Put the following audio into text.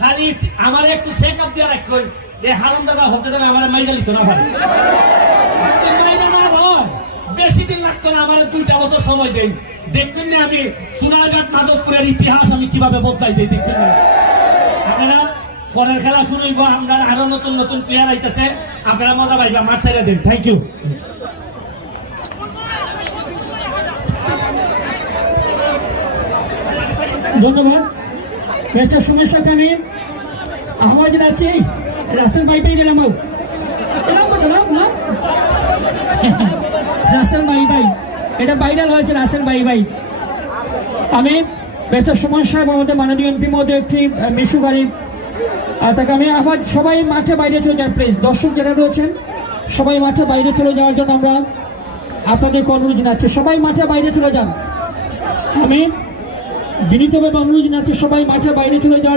খালি আমার একটু চেক আপ দিয়ে রাখবেন এই হারাম দাদা হতে যাবে আমার মাইরা লিত না ভাই মাইরা না হয় বেশি দিন লাগতো না আমার 2টা বছর সময় দেন দেখবেন না আমি সোনারঘাট মাধবপুরের ইতিহাস আমি কিভাবে বদলাই দিই দেখবেন না আপনারা পরের খেলা শুনইব আমরা আরো নতুন নতুন প্লেয়ার আইতেছে আপনারা মজা পাইবা মাঠ ছেড়ে দেন থ্যাংক ইউ ধন্যবাদ ম্যাচটার সময়ের সাথে আমি আহ্বান জানাচ্ছি রাসেল ভাই ভাই এলাম রাসেল ভাই ভাই এটা ভাইরাল হয়েছে রাসেল ভাই ভাই আমি ম্যাচটার সময়ের সাহেব আমাদের মাননীয় এমপি মহোদয় একটি মিশু গাড়ি তাকে আমি আহ্বান সবাই মাঠে বাইরে চলে যান প্লিজ দর্শক যারা রয়েছেন সবাই মাঠে বাইরে চলে যাওয়ার জন্য আমরা আপনাদেরকে অনুরোধ জানাচ্ছি সবাই মাঠে বাইরে চলে যান আমি বিনীতভাবে অনুরোধ জানাচ্ছি সবাই মাঠে বাইরে চলে যাওয়ার